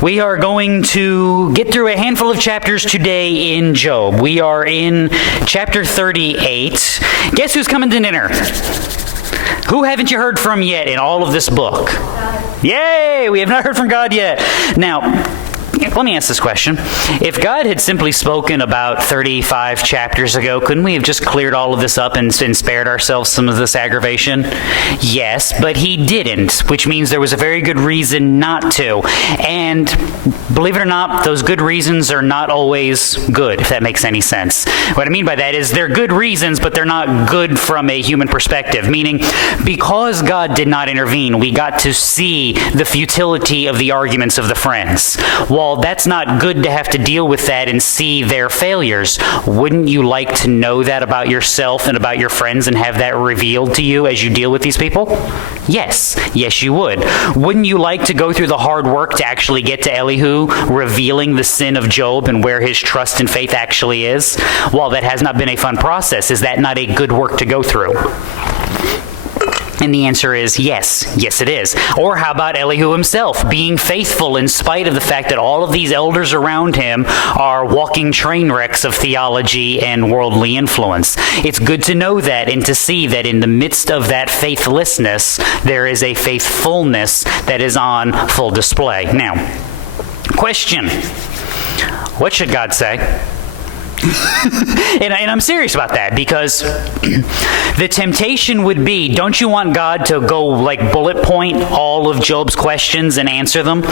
We are going to get through a handful of chapters today in Job. We are in chapter 38. Guess who's coming to dinner? Who haven't you heard from yet in all of this book? Yay! We have not heard from God yet. Now, let me ask this question. If God had simply spoken about 35 chapters ago, couldn't we have just cleared all of this up and spared ourselves some of this aggravation? Yes, but he didn't, which means there was a very good reason not to. And believe it or not, those good reasons are not always good, if that makes any sense. What I mean by that is they're good reasons, but they're not good from a human perspective, meaning because God did not intervene, we got to see the futility of the arguments of the friends. While that's not good to have to deal with that and see their failures, wouldn't you like to know that about yourself and about your friends and have that revealed to you as you deal with these people? Yes. Yes, you would. Wouldn't you like to go through the hard work to actually get to Elihu revealing the sin of Job and where his trust and faith actually is? While that has not been a fun process, is that not a good work to go through? And the answer is yes. Yes, it is. Or how about Elihu himself being faithful in spite of the fact that all of these elders around him are walking train wrecks of theology and worldly influence? It's good to know that and to see that in the midst of that faithlessness, there is a faithfulness that is on full display. Now, question. What should God say? and I'm serious about that, because the temptation would be, don't you want God to go like bullet point all of Job's questions and answer them?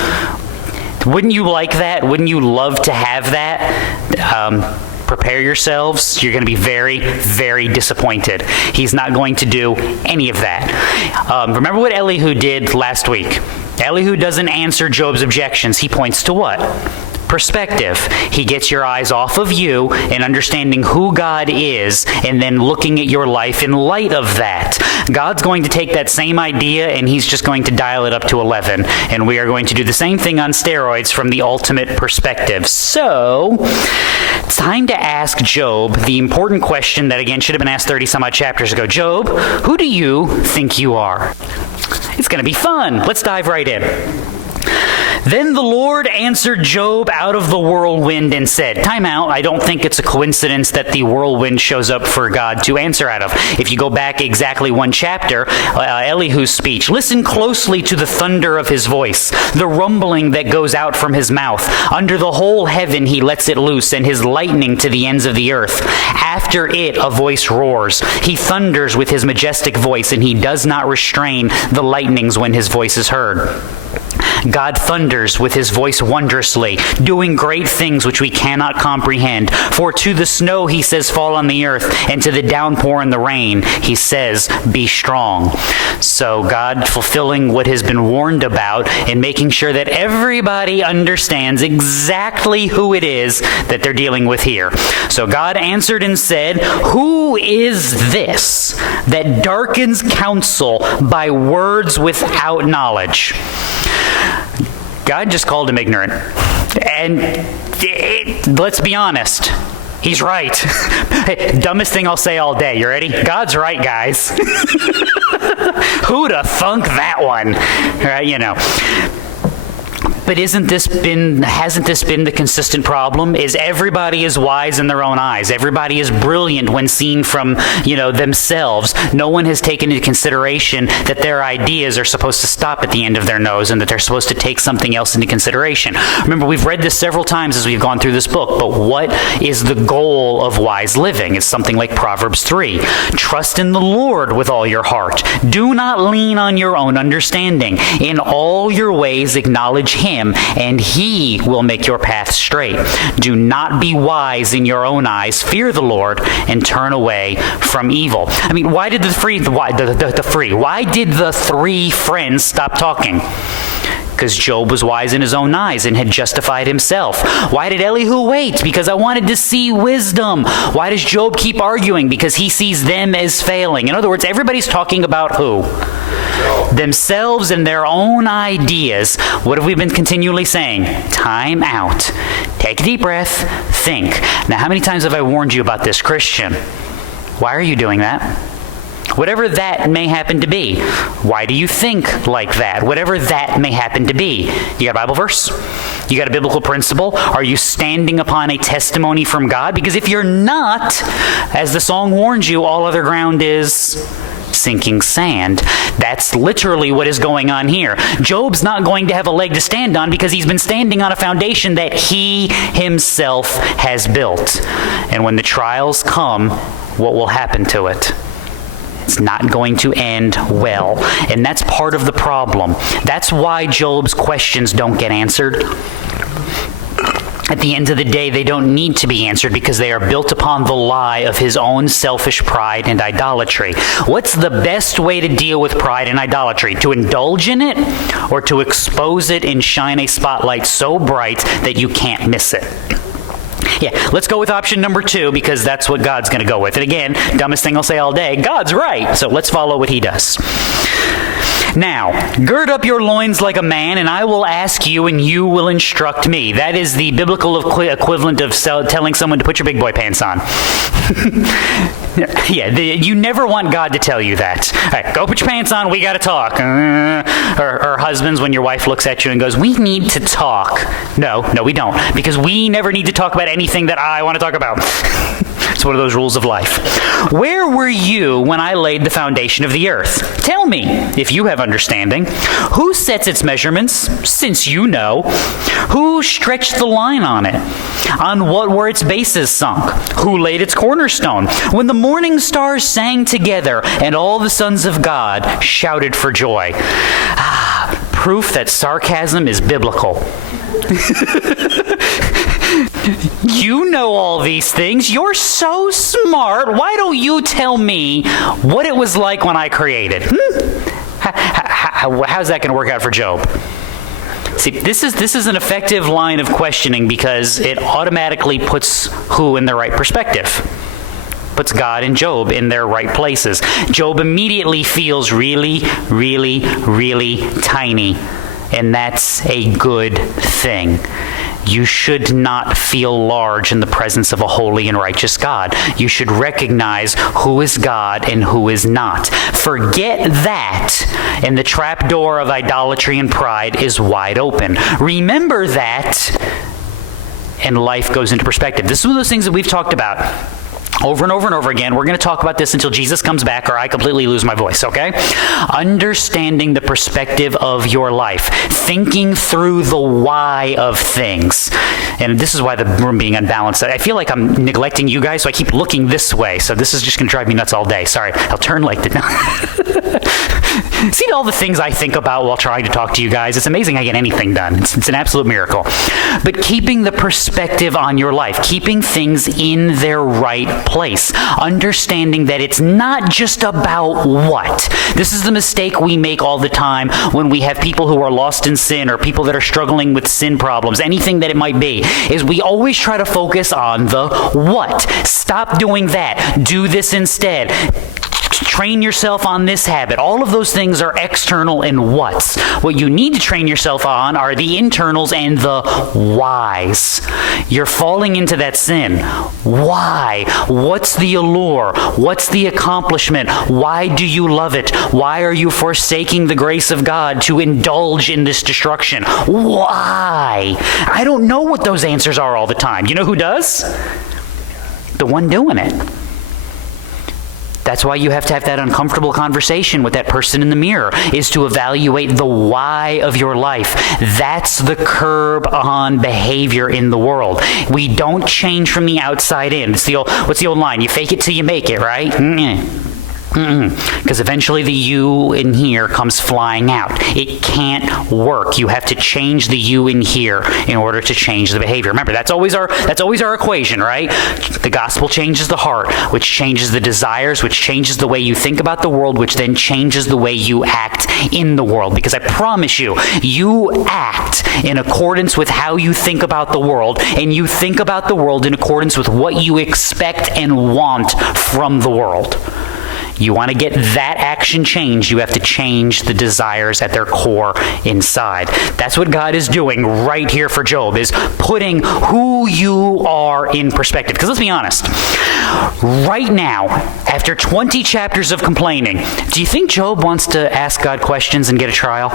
Wouldn't you like that? Wouldn't you love to have that? Prepare yourselves. You're going to be very, very disappointed. He's not going to do any of that. Remember what Elihu did last week. Elihu doesn't answer Job's objections. He points to what? Perspective. He gets your eyes off of you and understanding who God is, and then looking at your life in light of that. God's going to take that same idea and he's just going to dial it up to 11. And we are going to do the same thing on steroids from the ultimate perspective. So, it's time to ask Job the important question that, again, should have been asked 30 some odd chapters ago. Job, who do you think you are? It's going to be fun. Let's dive right in. Then the Lord answered Job out of the whirlwind and said, time out, I don't think it's a coincidence that the whirlwind shows up for God to answer out of. If you go back exactly one chapter, Elihu's speech, listen closely to the thunder of his voice, the rumbling that goes out from his mouth. Under the whole heaven he lets it loose, and his lightning to the ends of the earth. After it a voice roars. He thunders with his majestic voice, and he does not restrain the lightnings when his voice is heard. God thunders with his voice wondrously, doing great things which we cannot comprehend. For to the snow he says, fall on the earth, and to the downpour and the rain he says, be strong. So God fulfilling what has been warned about and making sure that everybody understands exactly who it is that they're dealing with here. So God answered and said, who is this that darkens counsel by words without knowledge? God just called him ignorant. And let's be honest, he's right. Hey, dumbest thing I'll say all day. You ready? God's right, guys. Who'd have thunk that one? Right, you know. But hasn't this been the consistent problem? Is everybody is wise in their own eyes. Everybody is brilliant when seen from, themselves. No one has taken into consideration that their ideas are supposed to stop at the end of their nose and that they're supposed to take something else into consideration. Remember, we've read this several times as we've gone through this book, but what is the goal of wise living? It's something like Proverbs 3. Trust in the Lord with all your heart. Do not lean on your own understanding. In all your ways acknowledge him, and he will make your path straight. Do not be wise in your own eyes. Fear the Lord and turn away from evil. I mean, why did why did the three friends stop talking? Because Job was wise in his own eyes and had justified himself. Why did Elihu wait? Because I wanted to see wisdom. Why does Job keep arguing? Because he sees them as failing. In other words, everybody's talking about who? Themselves and their own ideas. What have we been continually saying? Time out. Take a deep breath. Think. Now, how many times have I warned you about this, Christian? Why are you doing that? Whatever that may happen to be. Why do you think like that? Whatever that may happen to be. You got a Bible verse? You got a biblical principle? Are you standing upon a testimony from God? Because if you're not, as the song warns you, all other ground is sinking sand. That's literally what is going on here. Job's not going to have a leg to stand on because he's been standing on a foundation that he himself has built. And when the trials come, what will happen to it? It's not going to end well. And that's part of the problem. That's why Job's questions don't get answered. At the end of the day, they don't need to be answered because they are built upon the lie of his own selfish pride and idolatry. What's the best way to deal with pride and idolatry? To indulge in it or to expose it and shine a spotlight so bright that you can't miss it? Yeah, let's go with option number 2 because that's what God's going to go with. And again, dumbest thing I'll say all day, God's right. So let's follow what he does. Now, gird up your loins like a man, and I will ask you, and you will instruct me. That is the biblical equivalent of telling someone to put your big boy pants on. You never want God to tell you that. All right, go put your pants on, we got to talk. Or husbands, when your wife looks at you and goes, we need to talk. No, we don't. Because we never need to talk about anything that I want to talk about. It's one of those rules of life. Where were you when I laid the foundation of the earth? Tell me, if you have understanding. Who sets its measurements, since you know? Who stretched the line on it? On what were its bases sunk? Who laid its cornerstone? When the morning stars sang together and all the sons of God shouted for joy. Proof that sarcasm is biblical. You know all these things. You're so smart. Why don't you tell me what it was like when I created? How's that going to work out for Job? See, this is an effective line of questioning because it automatically puts who in the right perspective. Puts God and Job in their right places. Job immediately feels really, really, really tiny. And that's a good thing. You should not feel large in the presence of a holy and righteous God. You should recognize who is God and who is not. Forget that, and the trapdoor of idolatry and pride is wide open. Remember that, and life goes into perspective. This is one of those things that we've talked about over and over and over again. We're going to talk about this until Jesus comes back or I completely lose my voice, okay? Understanding the perspective of your life. Thinking through the why of things. And this is why the room being unbalanced. I feel like I'm neglecting you guys, so I keep looking this way. So this is just going to drive me nuts all day. Sorry, I'll turn like the... See all the things I think about while trying to talk to you guys. It's amazing I get anything done. It's an absolute miracle. But keeping the perspective on your life. Keeping things in their right place. Understanding that it's not just about what. This is the mistake we make all the time when we have people who are lost in sin or people that are struggling with sin problems, anything that it might be, is we always try to focus on the what. Stop doing that. Do this instead. Train yourself on this habit. All of those things are external and whats. What you need to train yourself on are the internals and the whys. You're falling into that sin. Why? What's the allure? What's the accomplishment? Why do you love it? Why are you forsaking the grace of God to indulge in this destruction? Why? I don't know what those answers are all the time. You know who does? The one doing it. That's why you have to have that uncomfortable conversation with that person in the mirror, is to evaluate the why of your life. That's the curb on behavior in the world. We don't change from the outside in. What's the old line? You fake it till you make it, right? Because eventually the you in here comes flying out. It can't work. You have to change the you in here in order to change the behavior. Remember, that's always our equation, right? The gospel changes the heart, which changes the desires, which changes the way you think about the world, which then changes the way you act in the world. Because I promise you, you act in accordance with how you think about the world, and you think about the world in accordance with what you expect and want from the world. You want to get that action changed, you have to change the desires at their core inside. That's what God is doing right here for Job, is putting who you are in perspective. Because let's be honest, right now, after 20 chapters of complaining, do you think Job wants to ask God questions and get a trial?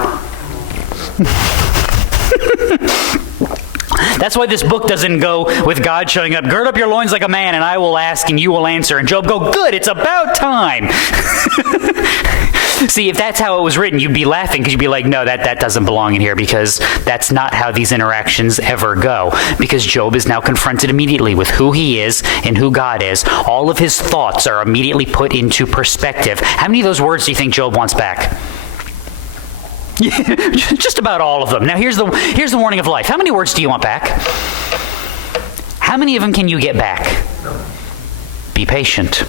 That's why this book doesn't go with God showing up, gird up your loins like a man, and I will ask, and you will answer. And Job go, good, it's about time. See, if that's how it was written, you'd be laughing because you'd be like, no, that doesn't belong in here, because that's not how these interactions ever go. Because Job is now confronted immediately with who he is and who God is. All of his thoughts are immediately put into perspective. How many of those words do you think Job wants back? Just about all of them. Now here's the warning of life. How many words do you want back? How many of them can you get back? Be patient.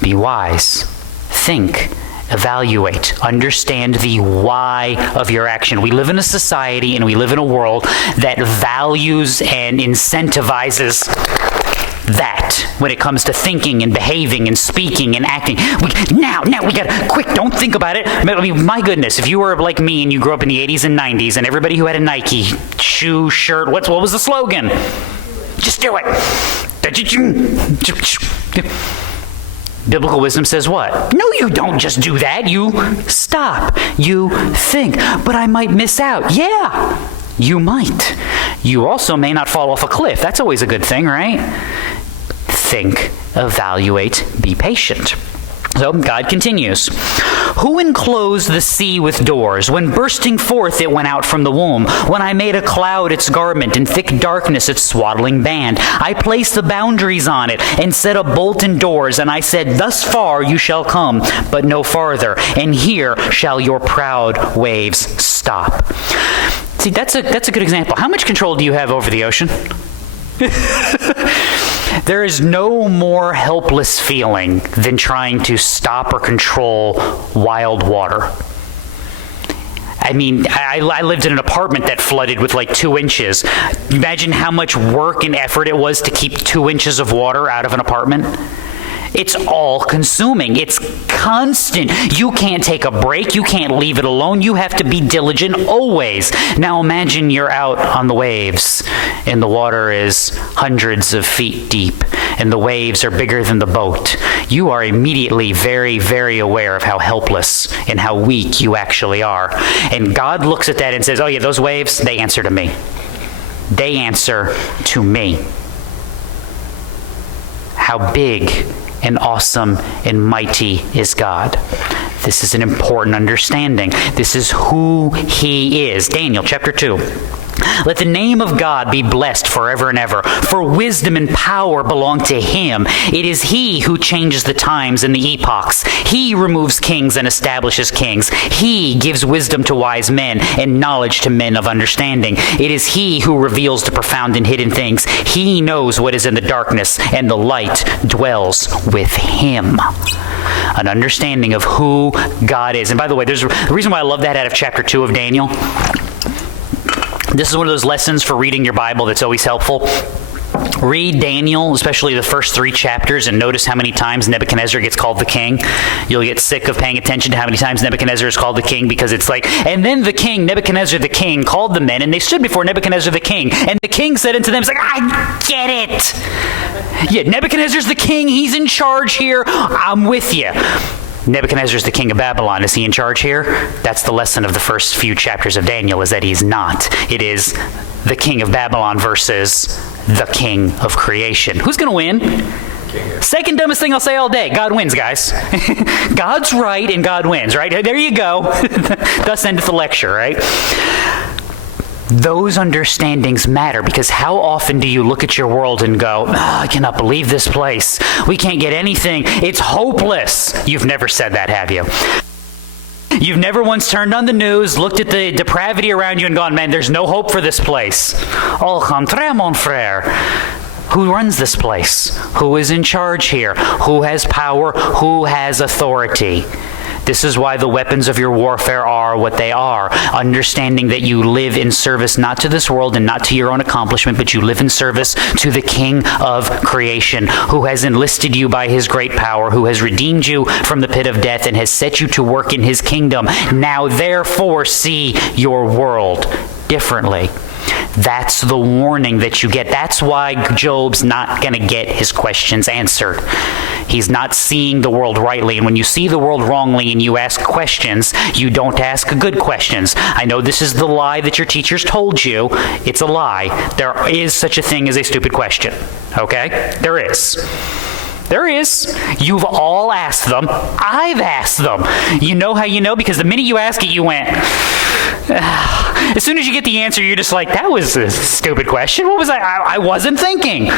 Be wise. Think. Evaluate. Understand the why of your action. We live in a society and we live in a world that values and incentivizes that when it comes to thinking and behaving and speaking and acting. Now we gotta, quick, don't think about it. I mean, my goodness, if you were like me and you grew up in the 80s and 90s and everybody who had a Nike shoe, shirt, what was the slogan? Just do it. Biblical wisdom says what? No, you don't just do that. You stop. You think. But I might miss out. Yeah, you might. You also may not fall off a cliff. That's always a good thing, right? Think, evaluate, be patient. So God continues. Who enclosed the sea with doors? When bursting forth it went out from the womb. When I made a cloud its garment, and thick darkness its swaddling band. I placed the boundaries on it, and set a bolt and doors. And I said, thus far you shall come, but no farther. And here shall your proud waves stop. See, that's a good example. How much control do you have over the ocean? There is no more helpless feeling than trying to stop or control wild water. I mean, I lived in an apartment that flooded with like 2 inches. Imagine how much work and effort it was to keep 2 inches of water out of an apartment. It's all consuming. It's constant. You can't take a break. You can't leave it alone. You have to be diligent always. Now imagine you're out on the waves and the water is hundreds of feet deep and the waves are bigger than the boat. You are immediately very, very aware of how helpless and how weak you actually are. And God looks at that and says, oh yeah, those waves, they answer to me. They answer to me. How big and awesome and mighty is God. This is an important understanding. This is who he is. Daniel chapter 2. Let the name of God be blessed forever and ever, for wisdom and power belong to him. It is he who changes the times and the epochs. He removes kings and establishes kings. He gives wisdom to wise men and knowledge to men of understanding. It is he who reveals the profound and hidden things. He knows what is in the darkness, and the light dwells with him. An understanding of who God is. And by the way, there's a reason why I love that out of chapter 2 of Daniel. This is one of those lessons for reading your Bible that's always helpful. Read Daniel, especially the first 3 chapters, and notice how many times Nebuchadnezzar gets called the king. You'll get sick of paying attention to how many times Nebuchadnezzar is called the king, because it's like, and then the king, Nebuchadnezzar the king, called the men, and they stood before Nebuchadnezzar the king. And the king said unto them, it's like, I get it. Yeah, Nebuchadnezzar's the king. He's in charge here. I'm with you. Nebuchadnezzar's the king of Babylon. Is he in charge here? That's the lesson of the first few chapters of Daniel, is that he's not. It is the king of Babylon versus the king of creation. Who's going to win? Second dumbest thing I'll say all day. God wins, guys. God's right and God wins, right? There you go. Thus endeth the lecture, right? Those understandings matter, because how often do you look at your world and go, I cannot believe this place. We can't get anything. It's hopeless. You've never said that, have you? You've never once turned on the news, looked at the depravity around you and gone, man, there's no hope for this place. Au contraire, mon frère. Who runs this place? Who is in charge here? Who has power? Who has authority? This is why the weapons of your warfare are what they are. Understanding that you live in service not to this world and not to your own accomplishment, but you live in service to the King of creation, who has enlisted you by his great power, who has redeemed you from the pit of death and has set you to work in his kingdom. Now therefore see your world differently. That's the warning that you get. That's why Job's not going to get his questions answered. He's not seeing the world rightly. And when you see the world wrongly and you ask questions, you don't ask good questions. I know this is the lie that your teachers told you. It's a lie. There is such a thing as a stupid question. Okay? There is. There is. You've all asked them. I've asked them. You know how you know? Because the minute you ask it, you went... As soon as you get the answer, you're just like, that was a stupid question. What was I wasn't thinking.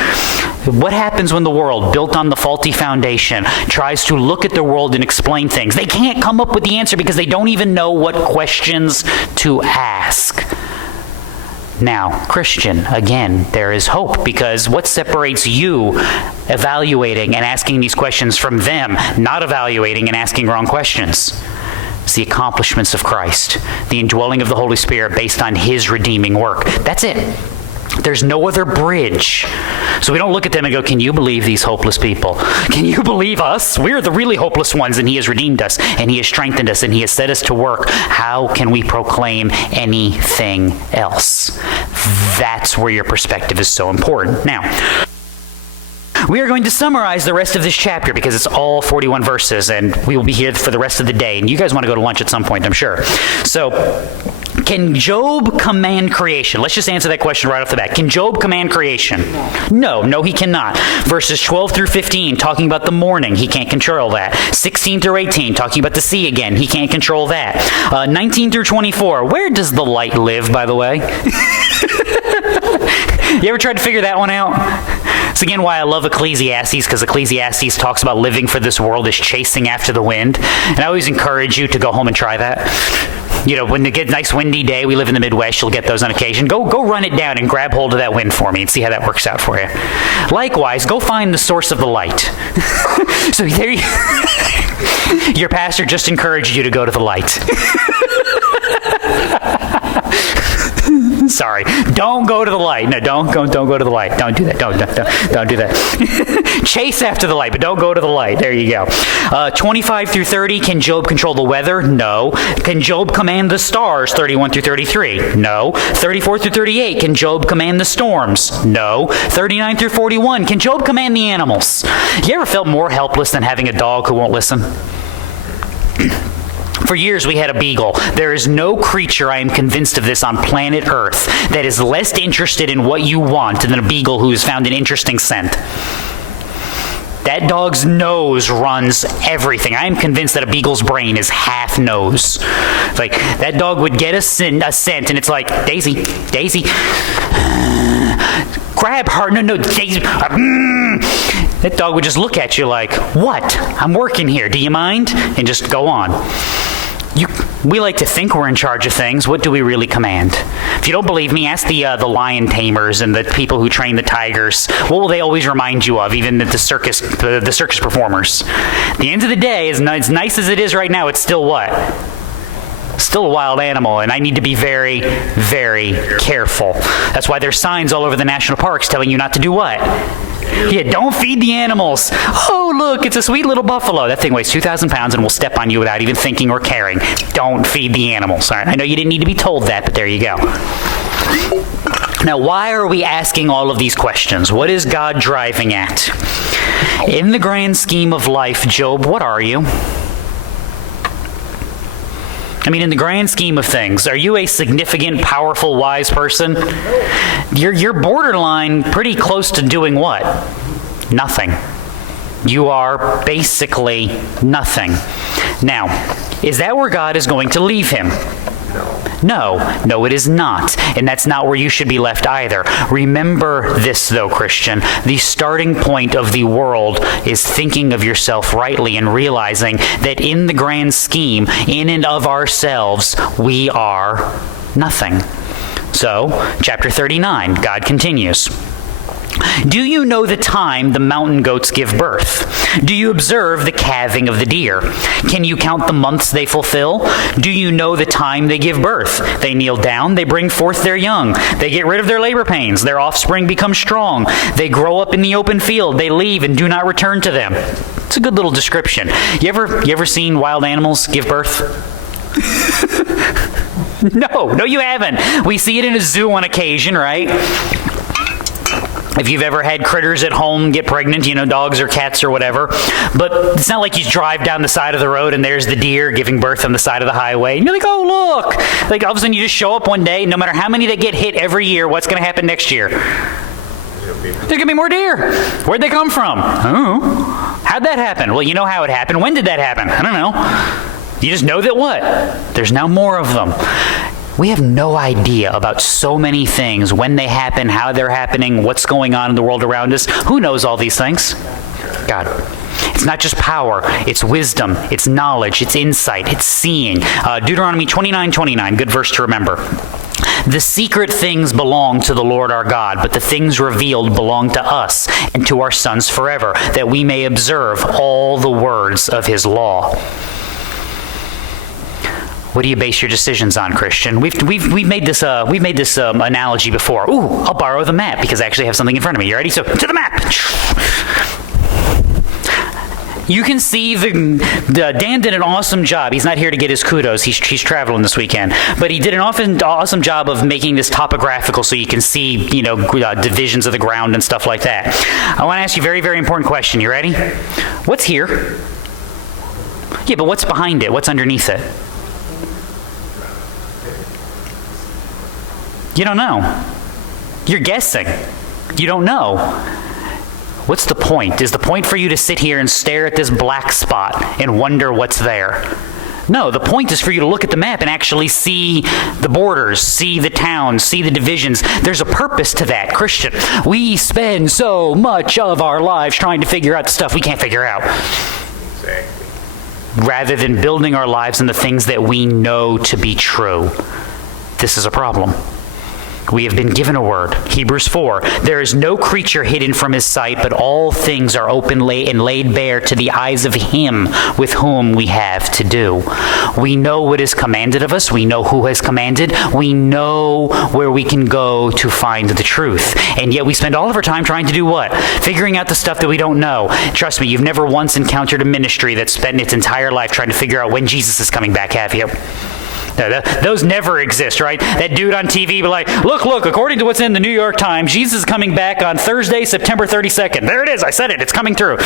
What happens when the world, built on the faulty foundation, tries to look at the world and explain things? They can't come up with the answer because they don't even know what questions to ask. Now, Christian, again, there is hope, because what separates you evaluating and asking these questions from them not evaluating and asking wrong questions? It's the accomplishments of Christ, the indwelling of the Holy Spirit based on his redeeming work. That's it. There's no other bridge. So we don't look at them and go, can you believe these hopeless people? Can you believe us? We're the really hopeless ones, and he has redeemed us, and he has strengthened us, and he has set us to work. How can we proclaim anything else? That's where your perspective is so important. Now, we are going to summarize the rest of this chapter because it's all 41 verses, and we will be here for the rest of the day. And you guys want to go to lunch at some point, I'm sure. So, can Job command creation? Let's just answer that question right off the bat. Can Job command creation? No, he cannot. Verses 12 through 15, talking about the morning, he can't control that. 16 through 18, talking about the sea again, he can't control that. 19 through 24, where does the light live, by the way? You ever tried to figure that one out? It's again why I love Ecclesiastes, because Ecclesiastes talks about living for this world as chasing after the wind. And I always encourage you to go home and try that. You know, when it gets a nice windy day, we live in the Midwest, you'll get those on occasion. Go run it down and grab hold of that wind for me and see how that works out for you. Likewise, go find the source of the light. So there your pastor just encouraged you to go to the light. Sorry. Don't go to the light. No, don't go to the light. Don't do that. Don't do that. Chase after the light, but don't go to the light. There you go. 25 through 30, can Job control the weather? No. Can Job command the stars? 31 through 33? No. 34 through 38, can Job command the storms? No. 39 through 41, can Job command the animals? You ever felt more helpless than having a dog who won't listen? For years we had a beagle. There is no creature, I am convinced of this, on planet Earth that is less interested in what you want than a beagle who has found an interesting scent. That dog's nose runs everything. I am convinced that a beagle's brain is half nose. Like, that dog would get a scent and it's like, Daisy, grab her, no, Daisy. That dog would just look at you like, what? I'm working here, do you mind? And just go on. We like to think we're in charge of things. What do we really command? If you don't believe me, ask the lion tamers and the people who train the tigers. What will they always remind you of, even the circus performers? At the end of the day, as nice as it is right now, it's still what? Still a wild animal, and I need to be very, very careful. That's why there's signs all over the national parks telling you not to do what? Yeah, don't feed the animals. Oh, look, it's a sweet little buffalo. That thing weighs 2,000 pounds and will step on you without even thinking or caring. Don't feed the animals. All right? I know you didn't need to be told that, but there you go. Now, why are we asking all of these questions? What is God driving at? In the grand scheme of life, Job, what are you? I mean, in the grand scheme of things, are you a significant, powerful, wise person? You're borderline pretty close to doing what? Nothing. You are basically nothing. Now, is that where God is going to leave him? No, it is not. And that's not where you should be left either. Remember this, though, Christian. The starting point of the world is thinking of yourself rightly and realizing that in the grand scheme, in and of ourselves, we are nothing. So, chapter 39, God continues. Do you know the time the mountain goats give birth? Do you observe the calving of the deer? Can you count the months they fulfill? Do you know the time they give birth? They kneel down, they bring forth their young. They get rid of their labor pains. Their offspring become strong. They grow up in the open field. They leave and do not return to them. It's a good little description. You ever seen wild animals give birth? No, you haven't. We see it in a zoo on occasion, right? If you've ever had critters at home get pregnant, dogs or cats or whatever. But it's not like you drive down the side of the road and there's the deer giving birth on the side of the highway. And you're like, oh, look. Like all of a sudden you just show up one day, no matter how many they get hit every year, what's going to happen next year? There's going to be more deer. Where'd they come from? I don't know. How'd that happen? Well, you know how it happened. When did that happen? I don't know. You just know that what? There's now more of them. We have no idea about so many things, when they happen, how they're happening, what's going on in the world around us. Who knows all these things? God. It's not just power, it's wisdom, it's knowledge, it's insight, it's seeing. Deuteronomy 29:29, good verse to remember. The secret things belong to the Lord our God, but the things revealed belong to us and to our sons forever, that we may observe all the words of his law. What do you base your decisions on, Christian? We've made this analogy before. Ooh, I'll borrow the map because I actually have something in front of me. You ready? So to the map. You can see Dan did an awesome job. He's not here to get his kudos. He's traveling this weekend, but he did an awesome job of making this topographical so you can see divisions of the ground and stuff like that. I want to ask you a very, very important question. You ready? What's here? Yeah, but what's behind it? What's underneath it? You don't know. You're guessing. You don't know. What's the point? Is the point for you to sit here and stare at this black spot and wonder what's there? No, the point is for you to look at the map and actually see the borders, see the towns, see the divisions. There's a purpose to that, Christian. We spend so much of our lives trying to figure out the stuff we can't figure out. Exactly. Rather than building our lives in the things that we know to be true. This is a problem. We have been given a word. Hebrews 4. There is no creature hidden from his sight, but all things are open and laid bare to the eyes of him with whom we have to do. We know what is commanded of us. We know who has commanded. We know where we can go to find the truth. And yet we spend all of our time trying to do what? Figuring out the stuff that we don't know. Trust me, you've never once encountered a ministry that's spent its entire life trying to figure out when Jesus is coming back, have you? No, those never exist, right? That dude on TV be like, look, according to what's in the New York Times, Jesus is coming back on Thursday, September 32nd. There it is. I said it. It's coming through.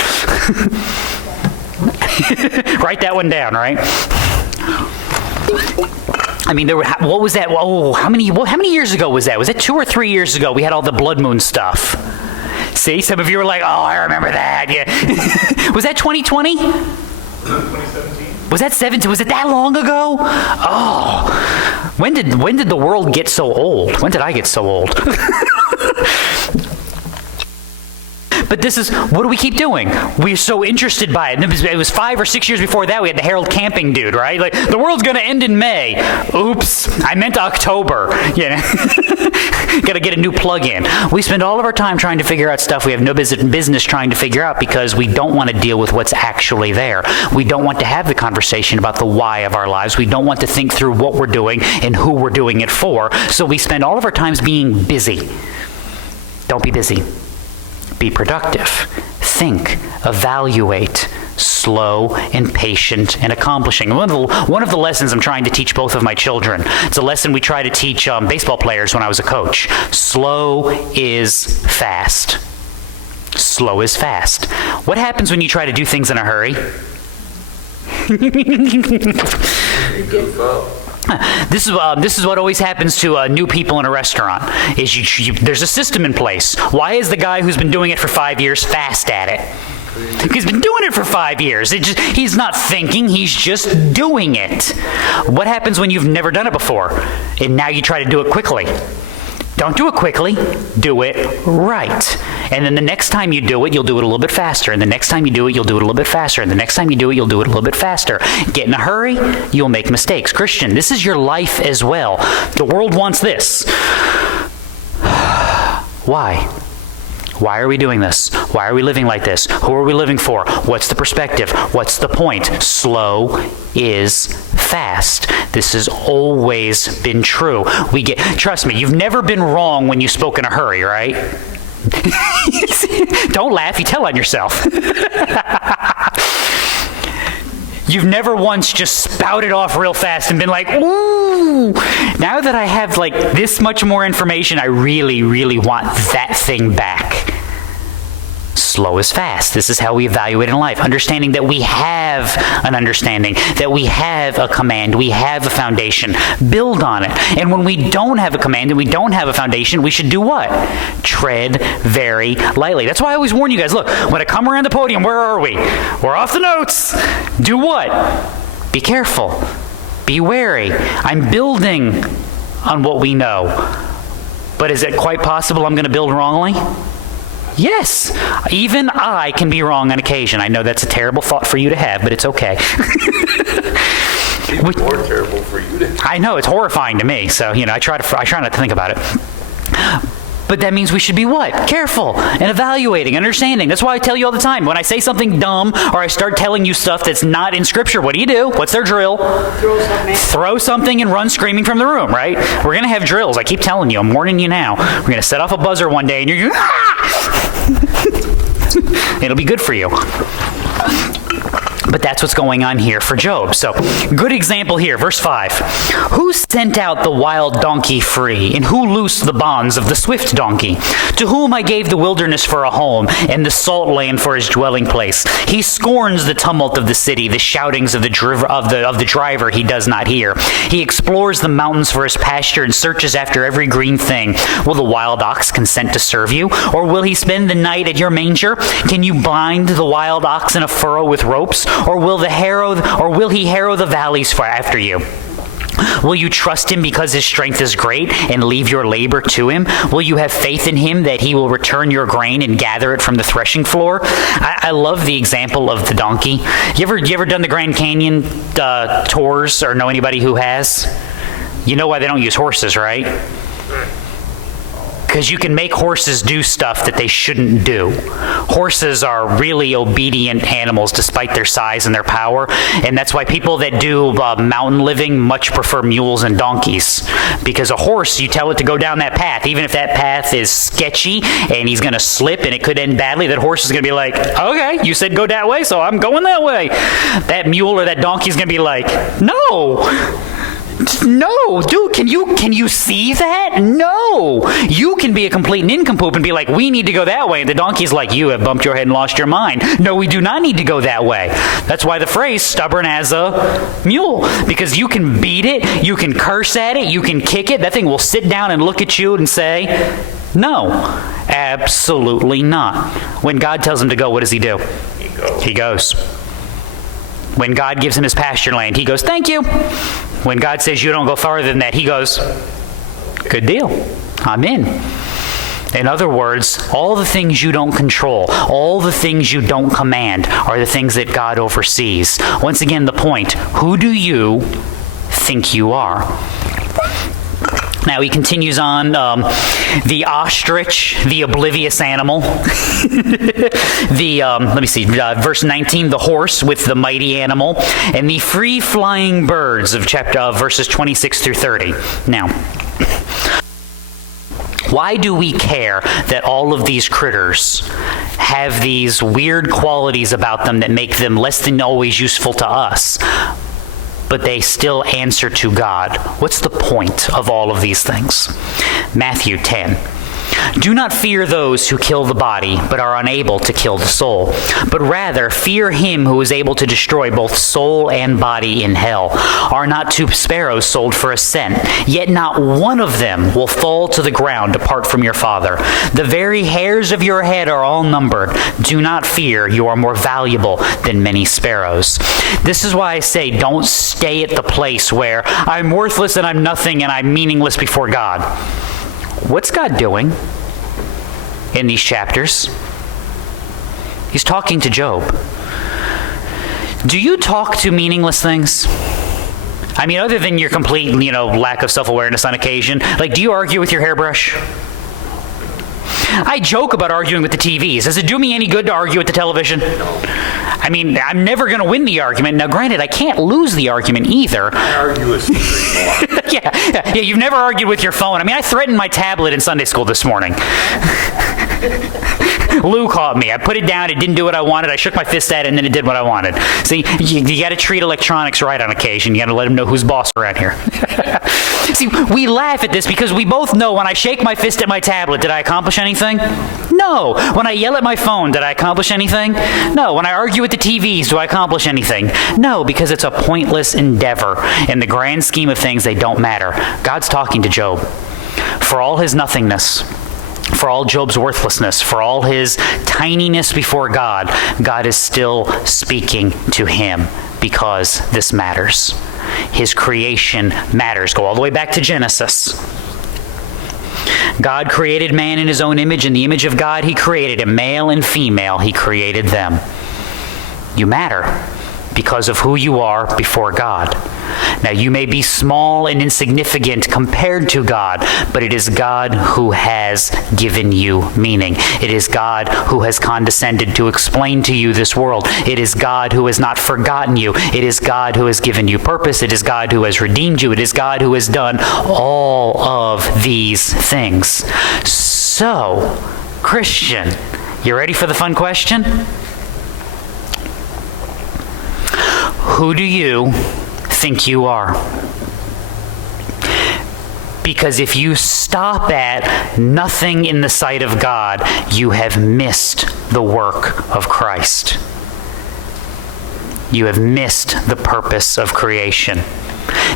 Write that one down, right? I mean, what was that? Oh, how many years ago was that? Was it 2 or 3 years ago? We had all the blood moon stuff. See, some of you were like, oh, I remember that. Yeah. Was that 2020? 2017. Was that 17? Was it that long ago? Oh, when did the world get so old? When did I get so old? But this is, what do we keep doing? We're so interested by it. It was 5 or 6 years before that, we had the Harold Camping dude, right? Like, the world's going to end in May. Oops, I meant October. Got to get a new plug-in. We spend all of our time trying to figure out stuff we have no business trying to figure out because we don't want to deal with what's actually there. We don't want to have the conversation about the why of our lives. We don't want to think through what we're doing and who we're doing it for. So we spend all of our times being busy. Don't be busy. Be productive. Think. Evaluate. Slow and patient and accomplishing. One of the lessons I'm trying to teach both of my children. It's a lesson we try to teach baseball players when I was a coach. Slow is fast. Slow is fast. What happens when you try to do things in a hurry? This is what always happens to new people in a restaurant. Is there's a system in place. Why is the guy who's been doing it for 5 years fast at it? He's been doing it for 5 years. He's not thinking, he's just doing it. What happens when you've never done it before and now you try to do it quickly? Don't do it quickly, do it right. And then the next time you do it, you'll do it a little bit faster. And the next time you do it, you'll do it a little bit faster. And the next time you do it, you'll do it a little bit faster. Get in a hurry, you'll make mistakes. Christian, this is your life as well. The world wants this. Why? Why are we doing this? Why are we living like this? Who are we living for? What's the perspective? What's the point? Slow is fast. This has always been true. Trust me, you've never been wrong when you spoke in a hurry, right? Don't laugh, you tell on yourself. You've never once just spouted off real fast and been like, ooh, now that I have like this much more information, I really, really want that thing back. Slow is fast. This is how we evaluate in life. Understanding that we have an understanding, that we have a command, we have a foundation. Build on it. And when we don't have a command and we don't have a foundation, we should do what? Tread very lightly. That's why I always warn you guys, look, when I come around the podium, where are we? We're off the notes. Do what? Be careful. Be wary. I'm building on what we know. But is it quite possible I'm going to build wrongly? Yes, even I can be wrong on occasion. I know that's a terrible thought for you to have, but it's okay. Even more terrible for you to have. I know, it's horrifying to me, so, I try not to think about it. But that means we should be what? Careful and evaluating, understanding. That's why I tell you all the time, when I say something dumb or I start telling you stuff that's not in Scripture, what do? What's their drill? Throw something and run screaming from the room, right? We're going to have drills. I keep telling you. I'm warning you now. We're going to set off a buzzer one day and you're going to, it'll be good for you. But that's what's going on here for Job. So, good example here, verse 5. Who sent out the wild donkey free, and who loosed the bonds of the swift donkey? To whom I gave the wilderness for a home, and the salt land for his dwelling place. He scorns the tumult of the city, the shoutings of the driver he does not hear. He explores the mountains for his pasture, and searches after every green thing. Will the wild ox consent to serve you? Or will he spend the night at your manger? Can you bind the wild ox in a furrow with ropes? Or will he harrow the valleys after you? Will you trust him because his strength is great and leave your labor to him? Will you have faith in him that he will return your grain and gather it from the threshing floor? I love the example of the donkey. You ever done the Grand Canyon tours or know anybody who has? You know why they don't use horses, right? Because you can make horses do stuff that they shouldn't do. Horses are really obedient animals despite their size and their power, and that's why people that do mountain living much prefer mules and donkeys. Because a horse, you tell it to go down that path, even if that path is sketchy and he's going to slip and it could end badly, that horse is going to be like, okay, you said go that way, so I'm going that way. That mule or that donkey is going to be like, no, dude, can you see that? No. You can be a complete nincompoop and be like, we need to go that way. And the donkey's like, you have bumped your head and lost your mind. No, we do not need to go that way. That's why the phrase stubborn as a mule. Because you can beat it, you can curse at it, you can kick it. That thing will sit down and look at you and say, no, absolutely not. When God tells him to go, what does he do? He goes. When God gives him his pasture land, he goes, thank you. When God says you don't go farther than that, he goes, good deal. I'm in. In other words, all the things you don't control, all the things you don't command are the things that God oversees. Once again, the point, who do you think you are? Now he continues on, the ostrich, the oblivious animal. Verse 19, the horse with the mighty animal, and the free-flying birds of verses 26 through 30. Now, why do we care that all of these critters have these weird qualities about them that make them less than always useful to us, but they still answer to God? What's the point of all of these things? Matthew 10. Do not fear those who kill the body, but are unable to kill the soul. But rather, fear him who is able to destroy both soul and body in hell. Are not 2 sparrows sold for a cent? Yet not one of them will fall to the ground apart from your Father. The very hairs of your head are all numbered. Do not fear, you are more valuable than many sparrows. This is why I say don't stay at the place where I'm worthless and I'm nothing and I'm meaningless before God. What's God doing in these chapters? He's talking to Job. Do you talk to meaningless things? I mean, other than your complete, lack of self-awareness on occasion. Like, do you argue with your hairbrush? I joke about arguing with the TVs. Does it do me any good to argue with the television? I mean, I'm never going to win the argument. Now, granted, I can't lose the argument either. I argue with Steve a lot. Yeah, you've never argued with your phone. I mean, I threatened my tablet in Sunday school this morning. Lou caught me. I put it down. It didn't do what I wanted. I shook my fist at it, and then it did what I wanted. See, you got to treat electronics right on occasion. You got to let them know who's boss around here. See, we laugh at this because we both know when I shake my fist at my tablet, did I accomplish anything? No. When I yell at my phone, did I accomplish anything? No. When I argue with the TVs, do I accomplish anything? No, because it's a pointless endeavor. In the grand scheme of things, they don't matter. God's talking to Job. For all his nothingness, for all Job's worthlessness, for all his tininess before God, God is still speaking to him because this matters. His creation matters. Go all the way back to Genesis. God created man in his own image. In the image of God, he created him. Male and female, he created them. You matter because of who you are before God. Now, you may be small and insignificant compared to God, but it is God who has given you meaning. It is God who has condescended to explain to you this world. It is God who has not forgotten you. It is God who has given you purpose. It is God who has redeemed you. It is God who has done all of these things. So, Christian, you ready for the fun question? Who do you think you are? Because if you stop at nothing in the sight of God, you have missed the work of Christ. You have missed the purpose of creation.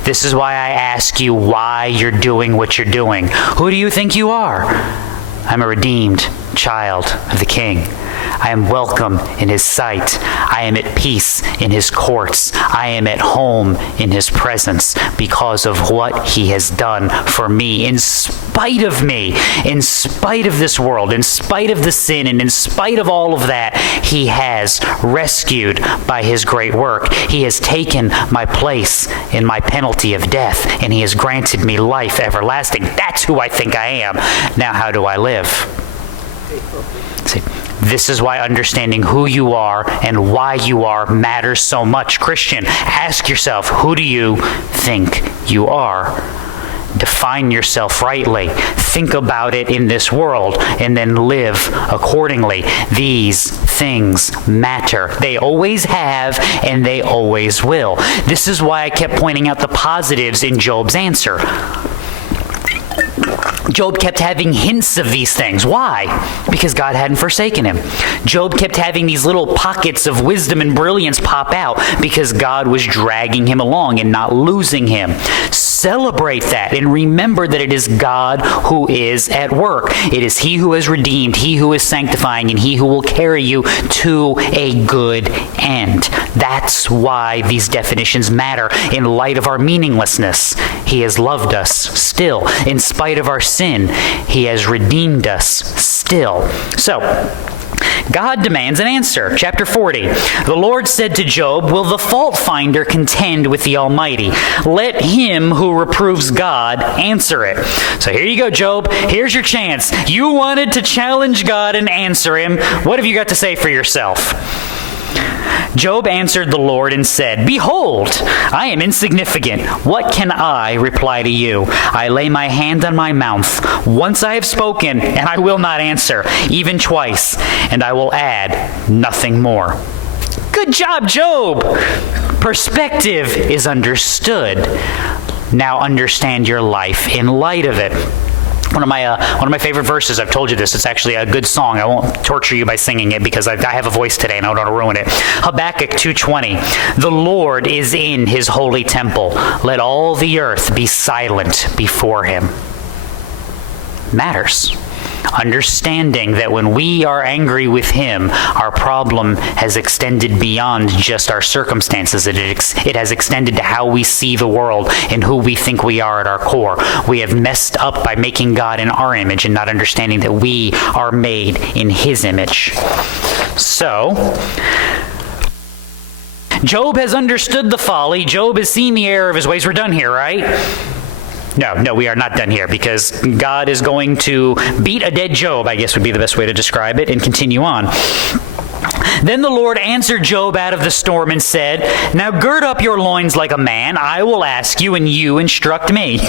This is why I ask you why you're doing what you're doing. Who do you think you are? I'm a redeemed child of the King. I am welcome in his sight. I am at peace in his courts. I am at home in his presence because of what he has done for me. In spite of me, in spite of this world, in spite of the sin, and in spite of all of that, he has rescued by his great work. He has taken my place in my penalty of death, and he has granted me life everlasting. That's who I think I am. Now, how do I live? See, this is why understanding who you are and why you are matters so much. Christian, ask yourself, who do you think you are? Define yourself rightly. Think about it in this world and then live accordingly. These things matter. They always have and they always will. This is why I kept pointing out the positives in Job's answer. Job kept having hints of these things. Why? Because God hadn't forsaken him. Job kept having these little pockets of wisdom and brilliance pop out because God was dragging him along and not losing him. Celebrate that and remember that it is God who is at work. It is he who has redeemed, he who is sanctifying, and he who will carry you to a good end. That's why these definitions matter in light of our meaninglessness. He has loved us still. In spite of our sin, he has redeemed us still. So, God demands an answer. Chapter 40. The Lord said to Job, "Will the fault finder contend with the Almighty? Let him who reproves God answer it." So here you go, Job. Here's your chance. You wanted to challenge God and answer him. What have you got to say for yourself? Job answered the Lord and said, "Behold, I am insignificant. What can I reply to you? I lay my hand on my mouth. Once I have spoken, and I will not answer, even twice, and I will add nothing more." Good job, Job. Perspective is understood. Now understand your life in light of it. One of my favorite verses, I've told you this, it's actually a good song. I won't torture you by singing it because I have a voice today and I don't want to ruin it. Habakkuk 2:20. The Lord is in his holy temple. Let all the earth be silent before him. Matters. Understanding that when we are angry with him, our problem has extended beyond just our circumstances. It has extended to how we see the world and who we think we are at our core. We have messed up by making God in our image and not understanding that we are made in his image. So, Job has understood the folly. Job has seen the error of his ways. We're done here, right? No, we are not done here, because God is going to beat a dead Job, I guess would be the best way to describe it, and continue on. Then the Lord answered Job out of the storm and said, "Now gird up your loins like a man. I will ask you, and you instruct me."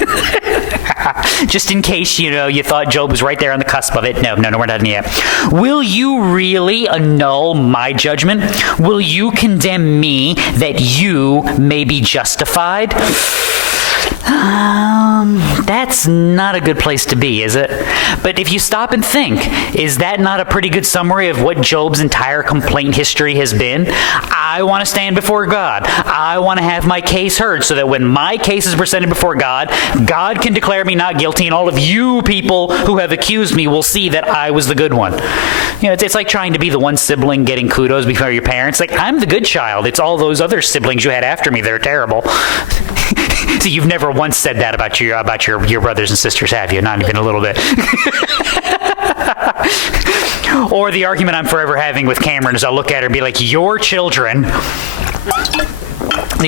Just in case, you thought Job was right there on the cusp of it. No, we're not done yet. "Will you really annul my judgment? Will you condemn me that you may be justified?" That's not a good place to be, is it? But if you stop and think, is that not a pretty good summary of what Job's entire complaint history has been? I want to stand before God. I want to have my case heard so that when my case is presented before God, God can declare me not guilty, and all of you people who have accused me will see that I was the good one. It's like trying to be the one sibling getting kudos before your parents. Like, I'm the good child. It's all those other siblings you had after me that are terrible. So you've never once said that about your brothers and sisters, have you? Not even a little bit. Or the argument I'm forever having with Cameron is I'll look at her and be like, "Your children."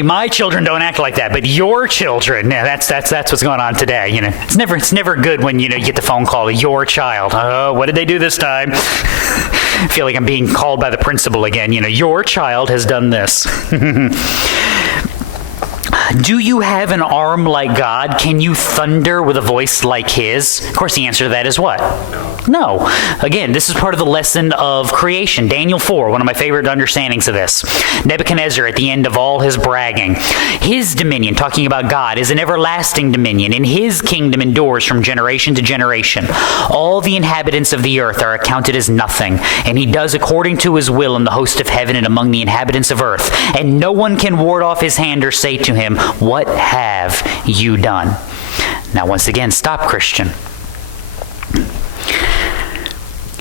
My children don't act like that, but your children, yeah, that's what's going on today. It's never good when you get the phone call, "Your child." Oh, what did they do this time? I feel like I'm being called by the principal again. Your child has done this. Do you have an arm like God? Can you thunder with a voice like his? Of course, the answer to that is what? No. Again, this is part of the lesson of creation. Daniel 4, one of my favorite understandings of this. Nebuchadnezzar, at the end of all his bragging, his dominion, talking about God, is an everlasting dominion, and his kingdom endures from generation to generation. All the inhabitants of the earth are accounted as nothing, and he does according to his will in the host of heaven and among the inhabitants of earth. And no one can ward off his hand or say to him, "What have you done?" Now, once again, stop, Christian.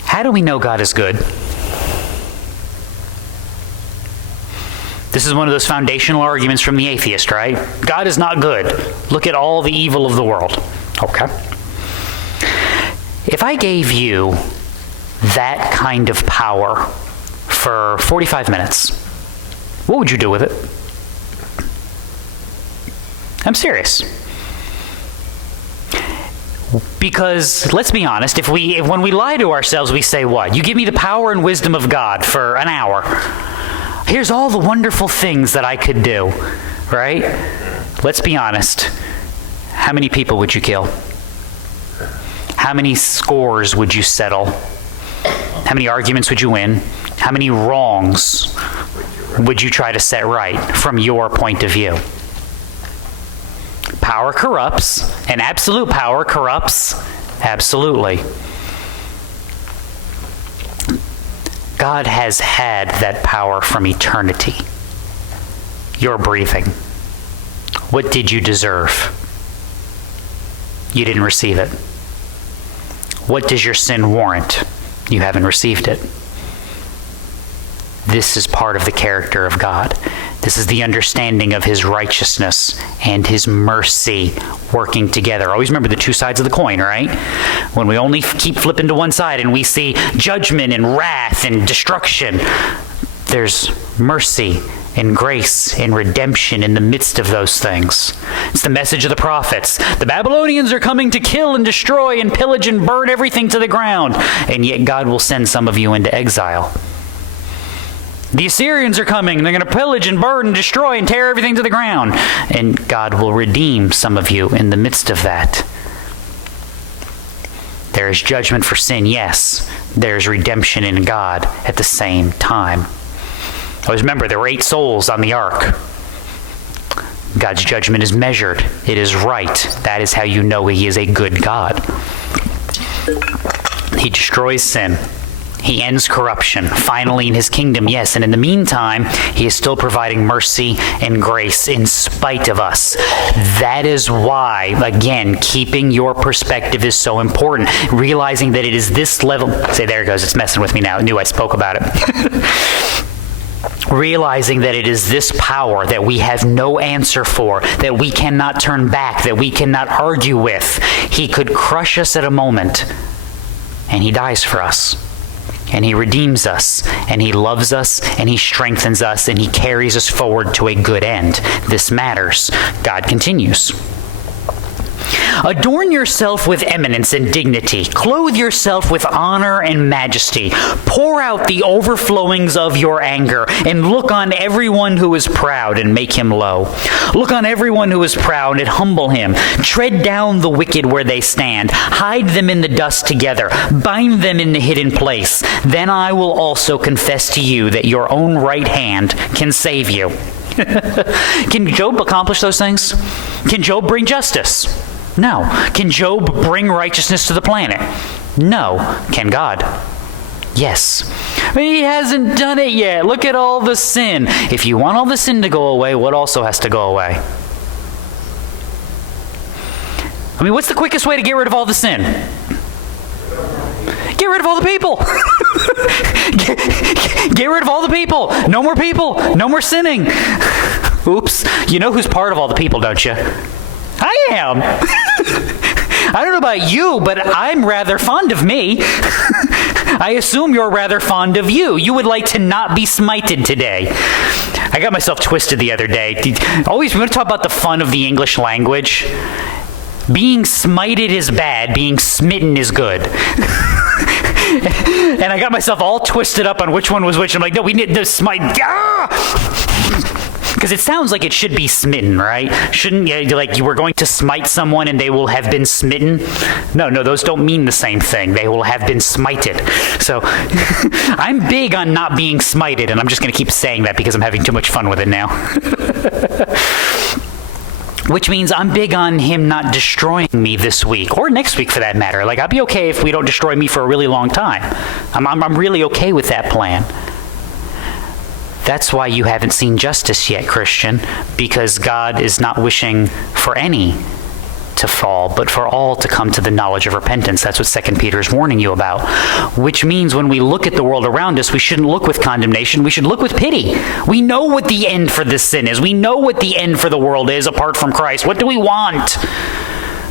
How do we know God is good? This is one of those foundational arguments from the atheist, right? God is not good. Look at all the evil of the world. Okay. If I gave you that kind of power for 45 minutes, what would you do with it? I'm serious. Because let's be honest, when we lie to ourselves, we say what? You give me the power and wisdom of God for an hour. Here's all the wonderful things that I could do, right? Let's be honest. How many people would you kill? How many scores would you settle? How many arguments would you win? How many wrongs would you try to set right from your point of view? Power corrupts, and absolute power corrupts absolutely. God has had that power from eternity. You're breathing. What did you deserve? You didn't receive it. What does your sin warrant? You haven't received it. This is part of the character of God. This is the understanding of his righteousness and his mercy working together. Always remember the two sides of the coin, right? When we only keep flipping to one side and we see judgment and wrath and destruction, there's mercy and grace and redemption in the midst of those things. It's the message of the prophets. The Babylonians are coming to kill and destroy and pillage and burn everything to the ground, and yet God will send some of you into exile. The Assyrians are coming, and they're going to pillage and burn and destroy and tear everything to the ground. And God will redeem some of you in the midst of that. There is judgment for sin, yes. There's redemption in God at the same time. Always remember, there were 8 souls on the ark. God's judgment is measured. It is right. That is how you know he is a good God. He destroys sin. He ends corruption, finally in his kingdom, yes. And in the meantime, he is still providing mercy and grace in spite of us. That is why, again, keeping your perspective is so important. Realizing that it is this level. Say, there it goes. It's messing with me now. I knew I spoke about it. Realizing that it is this power that we have no answer for, that we cannot turn back, that we cannot argue with. He could crush us at a moment, and he dies for us. And he redeems us, and he loves us, and he strengthens us, and he carries us forward to a good end. This matters. God continues. Adorn yourself with eminence and dignity. Clothe yourself with honor and majesty. Pour out the overflowings of your anger, and look on everyone who is proud and make him low. Look on everyone who is proud and humble him. Tread down the wicked where they stand. Hide them in the dust together. Bind them in the hidden place. Then I will also confess to you that your own right hand can save you. Can Job accomplish those things? Can Job bring justice? No. Can Job bring righteousness to the planet? No. Can God? Yes. But he hasn't done it yet. Look at all the sin. If you want all the sin to go away, what also has to go away? I mean, what's the quickest way to get rid of all the sin? Get rid of all the people. Get rid of all the people. No more people. No more sinning. Oops. You know who's part of all the people, don't you? I am. I don't know about you, but I'm rather fond of me. I assume you're rather fond of you. You would like to not be smited today. I got myself twisted the other day. Always, we want to talk about the fun of the English language. Being smited is bad. Being smitten is good. And I got myself all twisted up on which one was which. I'm like, no, we need to smite. Because it sounds like it should be smitten, right? Shouldn't you, like you were going to smite someone and they will have been smitten? No, those don't mean the same thing. They will have been smited. So I'm big on not being smited, and I'm just going to keep saying that because I'm having too much fun with it now. Which means I'm big on him not destroying me this week, or next week for that matter. Like, I'd be okay if we don't destroy me for a really long time. I'm really okay with that plan. That's why you haven't seen justice yet, Christian, because God is not wishing for any to fall, but for all to come to the knowledge of repentance. That's what 2 Peter is warning you about. Which means when we look at the world around us, we shouldn't look with condemnation. We should look with pity. We know what the end for this sin is. We know what the end for the world is apart from Christ. What do we want?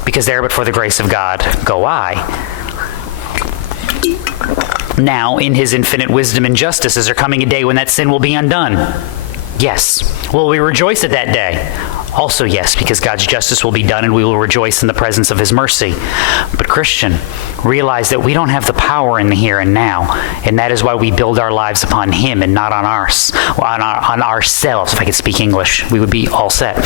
Because there but for the grace of God go I. Now, in his infinite wisdom and justice, is there coming a day when that sin will be undone? Yes. Will we rejoice at that day? Also yes, because God's justice will be done and we will rejoice in the presence of his mercy. But Christian, realize that we don't have the power in the here and now, and that is why we build our lives upon him and not on ourselves. If I could speak English, we would be all set.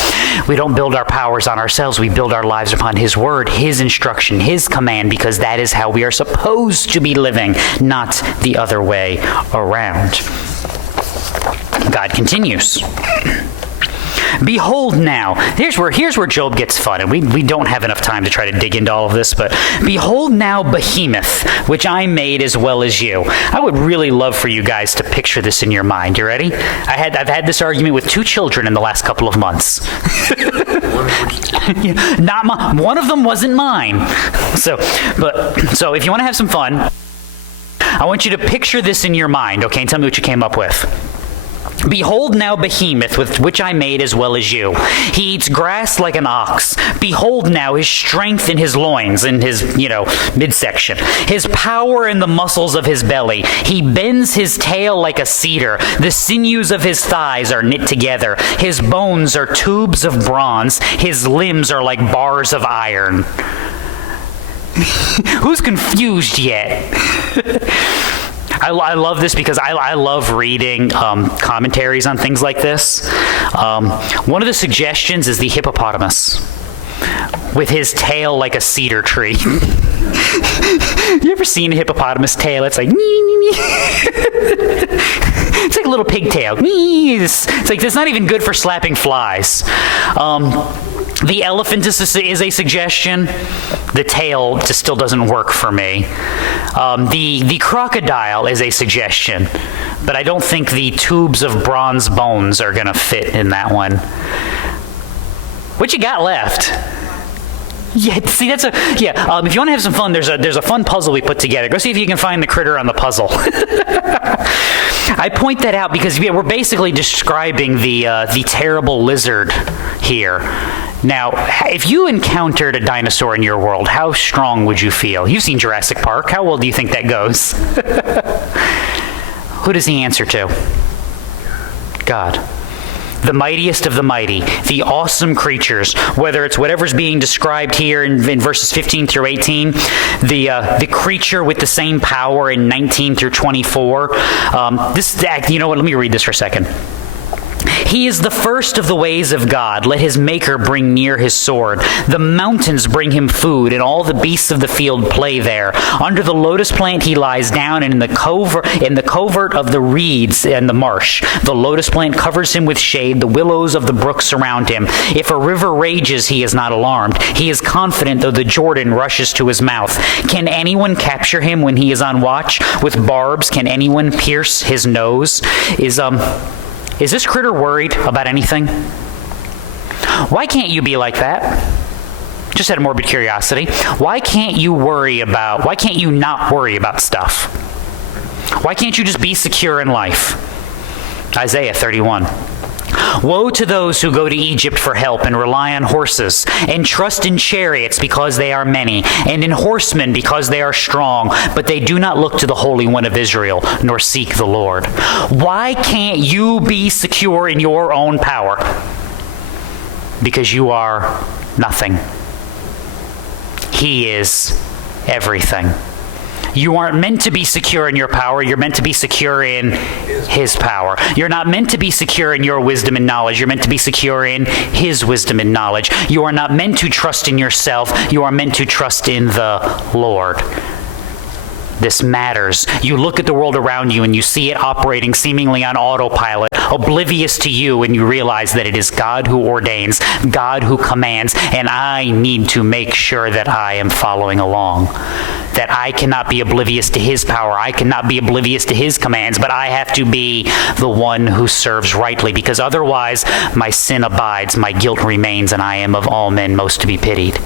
We don't build our powers on ourselves. We build our lives upon his word, his instruction, his command, because that is how we are supposed to be living, not the other way around. God continues. Behold now, here's where Job gets fun, and we don't have enough time to try to dig into all of this, but behold now Behemoth, which I made as well as you. I would really love for you guys to picture this in your mind. You ready? I've had this argument with 2 children in the last couple of months. One of them wasn't mine. So if you want to have some fun, I want you to picture this in your mind, okay, and tell me what you came up with. Behold now Behemoth, with which I made as well as you. He eats grass like an ox. Behold now his strength in his loins, in his, midsection. His power in the muscles of his belly. He bends his tail like a cedar. The sinews of his thighs are knit together. His bones are tubes of bronze. His limbs are like bars of iron. Who's confused yet? I love this because I love reading commentaries on things like this. One of the suggestions is the hippopotamus with his tail like a cedar tree. You ever seen a hippopotamus tail? It's like, it's like a little pigtail. It's like, it's not even good for slapping flies. The elephant is a suggestion. The tail just still doesn't work for me. The crocodile is a suggestion, but I don't think the tubes of bronze bones are going to fit in that one. What you got left? Yeah, see, if you want to have some fun, there's a fun puzzle we put together. Go see if you can find the critter on the puzzle. I point that out because we're basically describing the terrible lizard here. Now, if you encountered a dinosaur in your world, how strong would you feel? You've seen Jurassic Park. How well do you think that goes? Who does he answer to? God. the mightiest of the mighty, the awesome creatures, whether it's whatever's being described here in verses 15 through 18, the creature with the same power in 19 through 24. You know what? Let me read this for a second. He is the first of the ways of God. Let his maker bring near his sword. The mountains bring him food, and all the beasts of the field play there. Under the lotus plant he lies down, and in the covert of the reeds and the marsh. The lotus plant covers him with shade. The willows of the brook surround him. If a river rages, he is not alarmed. He is confident, though the Jordan rushes to his mouth. Can anyone capture him when he is on watch? With barbs, can anyone pierce his nose? Is this critter worried about anything? Why can't you be like that? Just out of morbid curiosity. Why can't you not worry about stuff? Why can't you just be secure in life? Isaiah 31. Woe to those who go to Egypt for help and rely on horses, and trust in chariots because they are many, and in horsemen because they are strong, but they do not look to the Holy One of Israel, nor seek the Lord. Why can't you be secure in your own power? Because you are nothing. He is everything. You aren't meant to be secure in your power. You're meant to be secure in his power. You're not meant to be secure in your wisdom and knowledge. You're meant to be secure in his wisdom and knowledge. You are not meant to trust in yourself. You are meant to trust in the Lord. This matters. You look at the world around you and you see it operating seemingly on autopilot, oblivious to you, and you realize that it is God who ordains, God who commands, and I need to make sure that I am following along. That I cannot be oblivious to his power. I cannot be oblivious to his commands, but I have to be the one who serves rightly, because otherwise my sin abides, my guilt remains, and I am of all men most to be pitied.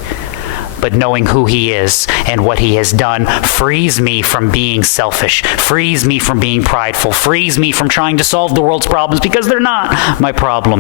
But knowing who he is and what he has done frees me from being selfish, frees me from being prideful, frees me from trying to solve the world's problems, because they're not my problems.